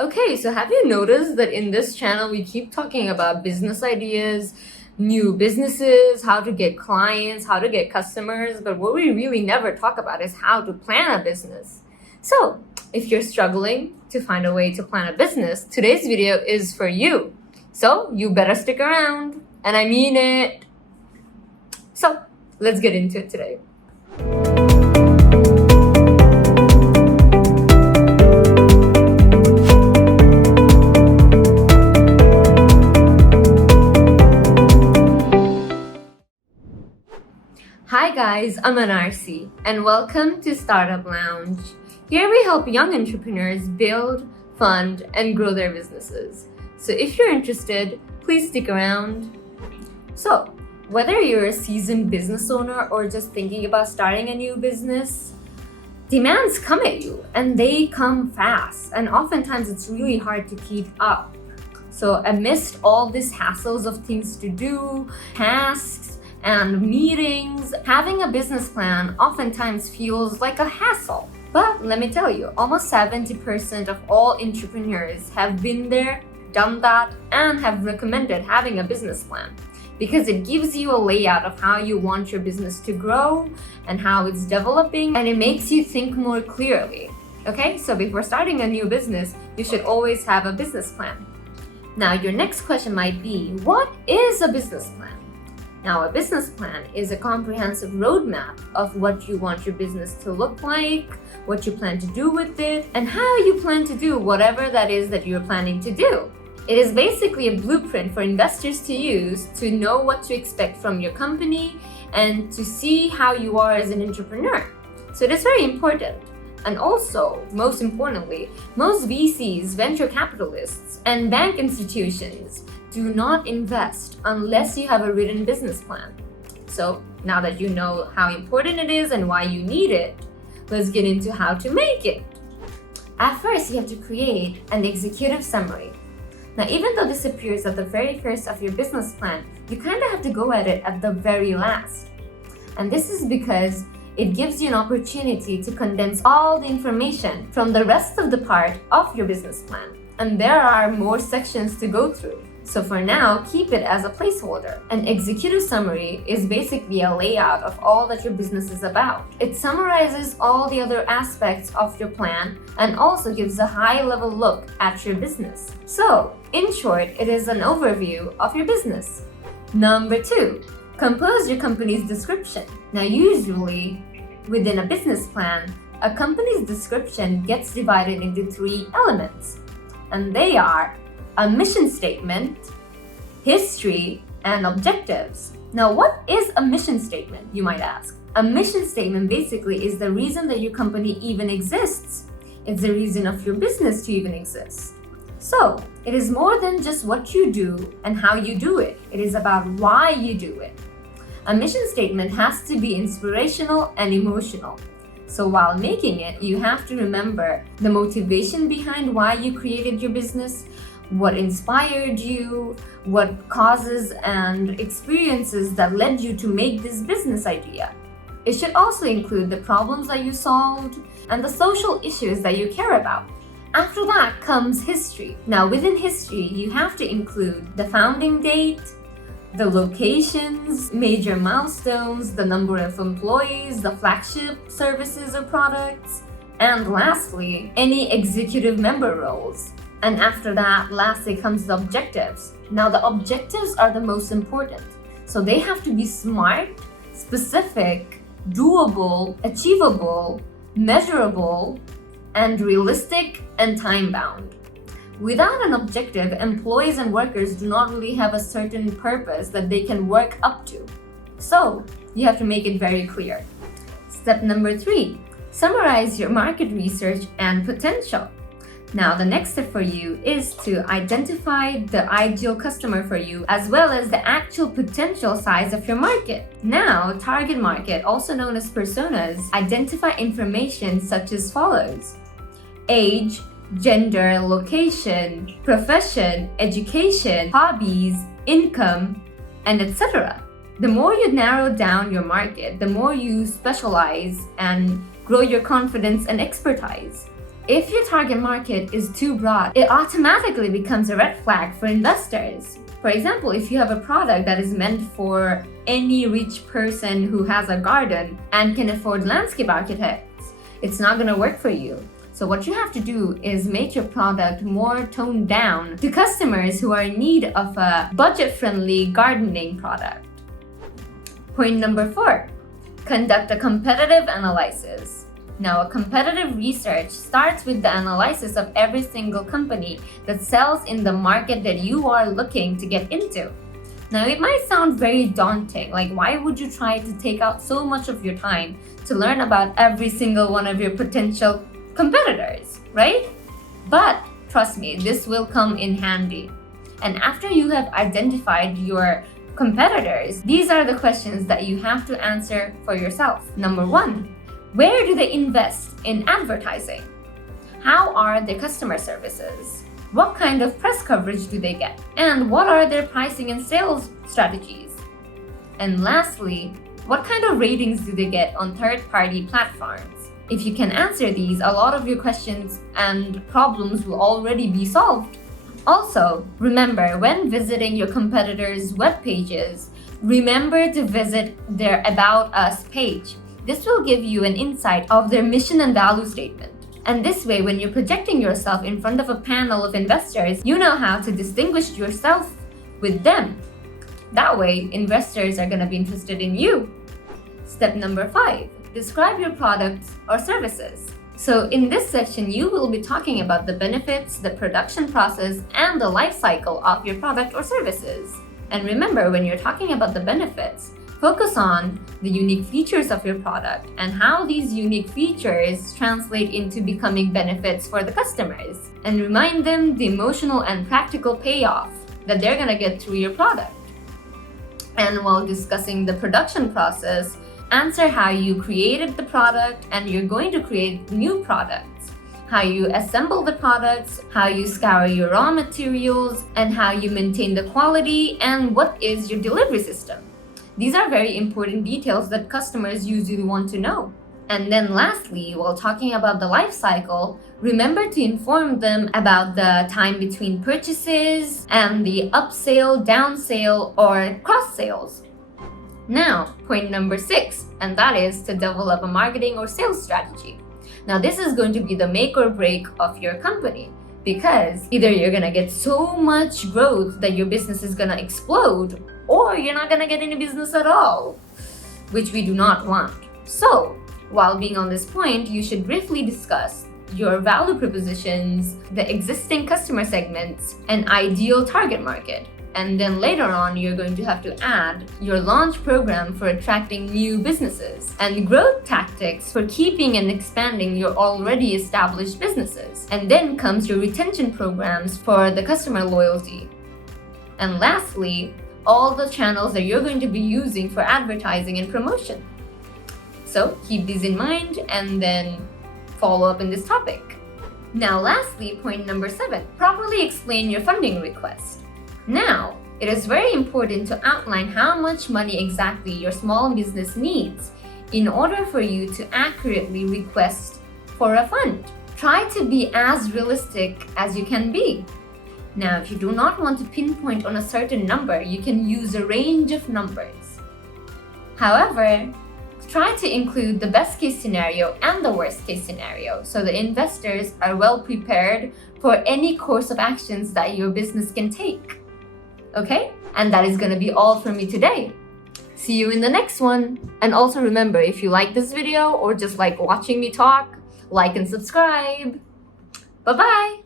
Okay, so have you noticed that in this channel we keep talking about business ideas, new businesses, how to get clients, how to get customers, but what we really never talk about is how to plan a business. So, if you're struggling to find a way to plan a business, today's video is for you. So, you better stick around, and I mean it. So, let's get into it today. Hi guys, I'm Anarsi and welcome to Startup Lounge. Here we help young entrepreneurs build, fund, and grow their businesses. So if you're interested, please stick around. So, whether you're a seasoned business owner or just thinking about starting a new business, demands come at you and they come fast, and oftentimes it's really hard to keep up. So amidst all these hassles of things to do, tasks, and meetings, having a business plan oftentimes feels like a hassle. But let me tell you, almost 70% of all entrepreneurs have been there, done that, and have recommended having a business plan because it gives you a layout of how you want your business to grow and how it's developing, and it makes you think more clearly. Okay, so before starting a new business, you should always have a business plan. Now, your next question might be, what is a business plan? Now, a business plan is a comprehensive roadmap of what you want your business to look like, what you plan to do with it, and how you plan to do whatever that is that you're planning to do. It is basically a blueprint for investors to use to know what to expect from your company and to see how you are as an entrepreneur. So it is very important. And also, most importantly, most VCs, venture capitalists, and bank institutions do not invest unless you have a written business plan. So now that you know how important it is and why you need it, let's get into how to make it. At first, you have to create an executive summary. Now, even though this appears at the very first of your business plan, you kind of have to go at it at the very last. And this is because it gives you an opportunity to condense all the information from the rest of the part of your business plan. And there are more sections to go through. So for now, keep it as a placeholder. An executive summary is basically a layout of all that your business is about. It summarizes all the other aspects of your plan and also gives a high-level look at your business. So, in short, it is an overview of your business. Number 2, compose your company's description. Now, usually, within a business plan, a company's description gets divided into 3 elements, and they are a mission statement, history, and objectives. Now, what is a mission statement, you might ask? A mission statement basically is the reason that your company even exists. It's the reason of your business to even exist. So, it is more than just what you do and how you do it. It is about why you do it. A mission statement has to be inspirational and emotional. So while making it, you have to remember the motivation behind why you created your business, what inspired you, what causes and experiences that led you to make this business idea. It should also include the problems that you solved and the social issues that you care about. After that comes history. Now, within history, you have to include the founding date, the locations, major milestones, the number of employees, the flagship services or products, and lastly, any executive member roles. And after that, lastly comes the objectives. Now, the objectives are the most important. So they have to be smart, specific, doable, achievable, measurable, and realistic and time-bound. Without an objective, employees and workers do not really have a certain purpose that they can work up to. So, you have to make it very clear. Step number 3, summarize your market research and potential. Now, the next step for you is to identify the ideal customer for you as well as the actual potential size of your market. Now, target market, also known as personas, identify information such as follows: age, gender, location, profession, education, hobbies, income, and etc. The more you narrow down your market, the more you specialize and grow your confidence and expertise. If your target market is too broad, it automatically becomes a red flag for investors. For example, if you have a product that is meant for any rich person who has a garden and can afford landscape architects, it's not going to work for you. So what you have to do is make your product more toned down to customers who are in need of a budget-friendly gardening product. Point number 4, conduct a competitive analysis. Now, a competitive research starts with the analysis of every single company that sells in the market that you are looking to get into. Now, it might sound very daunting, like why would you try to take out so much of your time to learn about every single one of your potential competitors, right? But trust me, this will come in handy. And after you have identified your competitors, these are the questions that you have to answer for yourself. Number 1, where do they invest in advertising? How are their customer services? What kind of press coverage do they get? And what are their pricing and sales strategies? And lastly, what kind of ratings do they get on third-party platforms? If you can answer these, a lot of your questions and problems will already be solved. Also, remember, when visiting your competitors' web pages, remember to visit their About Us page. This will give you an insight of their mission and value statement. And this way, when you're projecting yourself in front of a panel of investors, you know how to distinguish yourself with them. That way, investors are going to be interested in you. Step number 5, describe your products or services. So in this section, you will be talking about the benefits, the production process, and the life cycle of your product or services. And remember, when you're talking about the benefits, focus on the unique features of your product and how these unique features translate into becoming benefits for the customers. And remind them the emotional and practical payoff that they're going to get through your product. And while discussing the production process, answer how you created the product and you're going to create new products, how you assemble the products, how you scour your raw materials, and how you maintain the quality, and what is your delivery system. These are very important details that customers usually want to know. And then lastly, while talking about the life cycle, remember to inform them about the time between purchases and the upsale, downsale, or cross sales. Now, point number 6, and that is to develop a marketing or sales strategy. Now, this is going to be the make or break of your company, because either you're going to get so much growth that your business is going to explode, or you're not going to get any business at all, which we do not want. So, while being on this point, you should briefly discuss your value propositions, the existing customer segments, and ideal target market. And then later on, you're going to have to add your launch program for attracting new businesses and growth tactics for keeping and expanding your already established businesses. And then comes your retention programs for the customer loyalty. And lastly, all the channels that you're going to be using for advertising and promotion. So keep these in mind and then follow up in this topic. Now lastly, point number 7, properly explain your funding request. Now, it is very important to outline how much money exactly your small business needs in order for you to accurately request for a fund. Try to be as realistic as you can be. Now, if you do not want to pinpoint on a certain number, you can use a range of numbers. However, try to include the best case scenario and the worst case scenario so the investors are well prepared for any course of actions that your business can take. Okay? And that is going to be all from me today. See you in the next one. And also remember, if you like this video or just like watching me talk, like and subscribe. Bye-bye.